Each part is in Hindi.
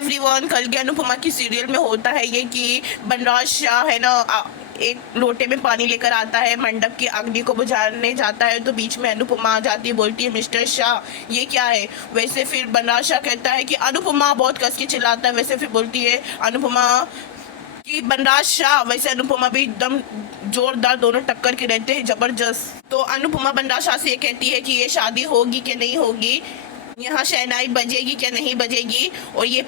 एवरीवन, कल के अनुपमा की सीरियल में होता है ये कि बनराज शाह है ना एक लोटे में पानी लेकर आता है, मंडप की अग्नि को बुझाने जाता है, तो बीच में अनुपमा आ जाती है, बोलती है मिस्टर शाह ये क्या है। वैसे फिर बनराज शाह कहता है कि अनुपमा, बहुत कस के चिल्लाता है। वैसे फिर बोलती है अनुपमा कि बनराज शाह। वैसे अनुपमा भी एकदम जोरदार, दोनों टक्कर के रहते हैं जबरदस्त। तो अनुपमा बनराज शाह से ये कहती है कि ये शादी होगी कि नहीं होगी, यहाँ शहनाई बजेगी क्या नहीं बजेगी, और ये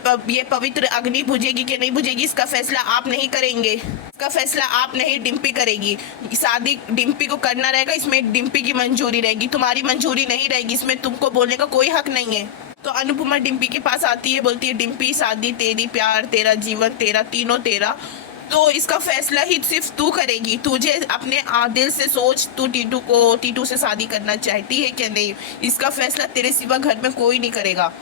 पवित्र अग्नि बुझेगी कि नहीं बुझेगी, इसका फैसला आप नहीं करेंगे, इसका फैसला आप नहीं, डिम्पी करेगी। शादी डिम्पी को करना रहेगा, इसमें डिम्पी की मंजूरी रहेगी, तुम्हारी मंजूरी नहीं रहेगी, इसमें तुमको बोलने का कोई हक नहीं है। तो अनुपमा डिम्पी के पास आती है, बोलती है डिम्पी शादी तेरी, प्यार तेरा, जीवन तेरा, तीनों तेरा, तो इसका फैसला ही सिर्फ तू करेगी। तुझे अपने दिल से सोच, तू टीटू से शादी करना चाहती है क्या नहीं, इसका फैसला तेरे सिवा घर में कोई नहीं करेगा।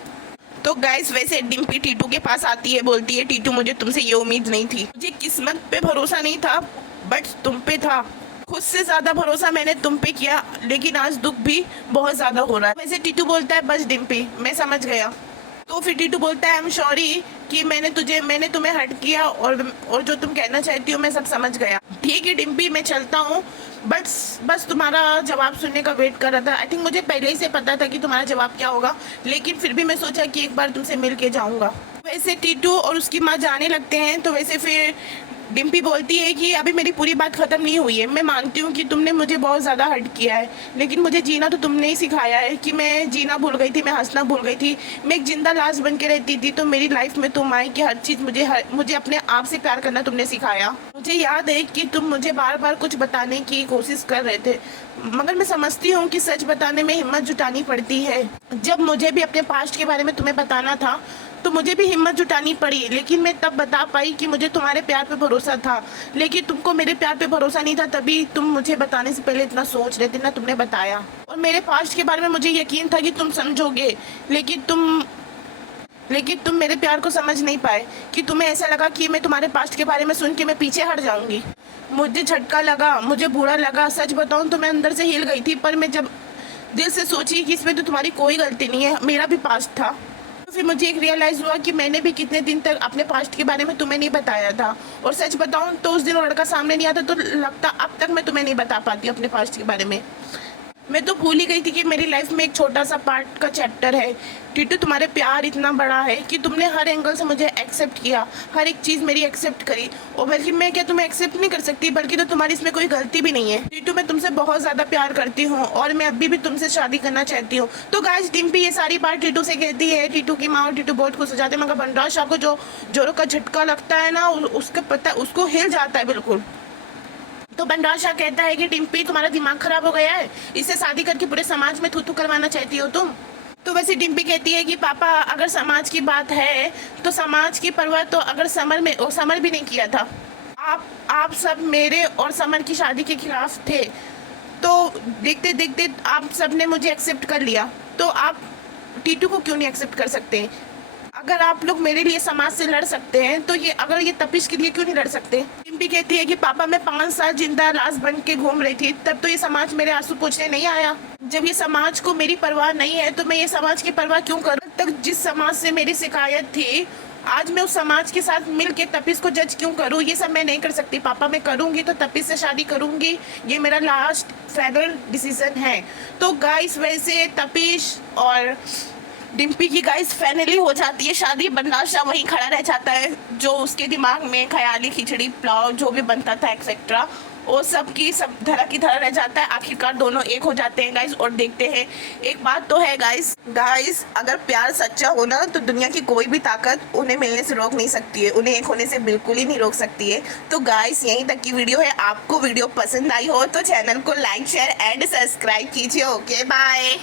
तो गाइस वैसे डिम्पी टीटू के पास आती है, बोलती है टीटू मुझे तुमसे ये उम्मीद नहीं थी, मुझे किस्मत पे भरोसा नहीं था बट तुम पे था, खुद से ज़्यादा भरोसा मैंने तुम पे किया, लेकिन आज दुख भी बहुत ज़्यादा हो रहा है। वैसे टीटू बोलता है बस डिम्पी मैं समझ गया। तो फिर टीटू बोलता है आई एम सॉरी कि मैंने तुम्हें हर्ट किया, और जो तुम कहना चाहती हो मैं सब समझ गया। ठीक है डिम्पी मैं चलता हूँ, बस तुम्हारा जवाब सुनने का वेट कर रहा था। आई थिंक मुझे पहले ही से पता था कि तुम्हारा जवाब क्या होगा, लेकिन फिर भी मैं सोचा कि एक बार तुमसे मिल के जाऊँगा। वैसे टीटू और उसकी माँ जाने लगते हैं, तो वैसे फिर डिम्पी बोलती है कि अभी मेरी पूरी बात ख़त्म नहीं हुई है, मैं मानती हूँ कि तुमने मुझे बहुत ज़्यादा हर्ट किया है, लेकिन मुझे जीना तो तुमने ही सिखाया है कि मैं जीना भूल गई थी, मैं हंसना भूल गई थी, मैं एक जिंदा लाश बन के रहती थी, तो मेरी लाइफ में तुम आई कि हर चीज़ मुझे अपने आप से प्यार करना तुमने सिखाया। मुझे याद है कि तुम मुझे बार बार कुछ बताने की कोशिश कर रहे थे, मगर मैं समझती हूँ कि सच बताने में हिम्मत जुटानी पड़ती है। जब मुझे भी अपने पास्ट के बारे में तुम्हें बताना था तो मुझे भी हिम्मत जुटानी पड़ी, लेकिन मैं तब बता पाई कि मुझे तुम्हारे प्यार पे भरोसा था, लेकिन तुमको मेरे प्यार पे भरोसा नहीं था, तभी तुम मुझे बताने से पहले इतना सोच रहे थे ना, तुमने बताया। और मेरे पास्ट के बारे में मुझे यकीन था कि तुम समझोगे, लेकिन तुम मेरे प्यार को समझ नहीं पाए, कि तुम्हें ऐसा लगा कि मैं तुम्हारे पास्ट के बारे में सुन के मैं पीछे हट जाऊंगी। मुझे झटका लगा, मुझे बुरा लगा, सच बताऊं तो मैं अंदर से हिल गई थी, पर मैं जब दिल से सोची कि इसमें तो तुम्हारी कोई गलती नहीं है, मेरा भी पास्ट था, तो फिर मुझे एक रियलाइज़ हुआ कि मैंने भी कितने दिन तक अपने पास्ट के बारे में तुम्हें नहीं बताया था। और सच बताऊं तो उस दिन वो लड़का सामने नहीं आता तो लगता अब तक मैं तुम्हें नहीं बता पाती अपने पास्ट के बारे में। मैं तो भूल ही गई थी कि मेरी लाइफ में एक छोटा सा पार्ट का चैप्टर है। टीटू तुम्हारे प्यार इतना बड़ा है कि तुमने हर एंगल से मुझे एक्सेप्ट किया, हर एक चीज़ मेरी एक्सेप्ट करी, और बल्कि मैं क्या तुम्हें एक्सेप्ट नहीं कर सकती, बल्कि तो तुम्हारी इसमें कोई गलती भी नहीं है। टीटू मैं तुमसे बहुत ज़्यादा प्यार करती हूँ और मैं अभी भी तुमसे शादी करना चाहती हूँ। तो गाइस डिम्पी ये सारी बात टीटू से कहती है, टीटू की माँ और टीटू बहुत खुश हो जाते हैं, मगर बनराज शाह को जो जोरों का झटका लगता है ना, उसका पता उसको हिल जाता है बिल्कुल। तो बनराज शाह कहता है कि डिम्पी तुम्हारा दिमाग खराब हो गया है, इससे शादी करके पूरे समाज में थू करवाना चाहती हो तुम। तो वैसे डिम्पी कहती है कि पापा अगर समाज की बात है तो समाज की परवाह तो अगर समर भी नहीं किया था। आप सब मेरे और समर की शादी के खिलाफ थे, तो देखते देखते आप सब ने मुझे एक्सेप्ट कर लिया, तो आप टीटू को क्यों नहीं एक्सेप्ट कर सकते? अगर आप लोग मेरे लिए समाज से लड़ सकते हैं तो ये तपिश के लिए क्यों नहीं लड़ सकते? डिम्पी कहती है कि पापा मैं 5 साल जिंदा लाश बन के घूम रही थी, तब तो ये समाज मेरे आंसू पोंछने नहीं आया। जब ये समाज को मेरी परवाह नहीं है तो मैं ये समाज की परवाह क्यों करूं? तक जिस समाज से मेरी शिकायत थी, आज मैं उस समाज के साथ मिल के तपिश को जज क्यों करूं? ये सब मैं नहीं कर सकती पापा, मैं करूंगी तो तपिश से शादी करूंगी, ये मेरा लास्ट फाइनल डिसीजन है। तो गाइस वैसे तपिश और डिम्पी की गाइस फाइनली हो जाती है शादी। बनराज शाह वहीं खड़ा रह जाता है, जो उसके दिमाग में ख्याली खिचड़ी पुलाव जो भी बनता था एक्सेट्रा, वो सब धरा की धरा रह जाता है। आखिरकार दोनों एक हो जाते हैं गाइस, और देखते हैं एक बात तो है गाइस अगर प्यार सच्चा हो ना तो दुनिया की कोई भी ताकत उन्हें मिलने से रोक नहीं सकती है, उन्हें एक होने से बिल्कुल ही नहीं रोक सकती है। तो गाइस यहीं तक की वीडियो है, आपको वीडियो पसंद आई हो तो चैनल को लाइक शेयर एंड सब्सक्राइब कीजिए। Okay bye.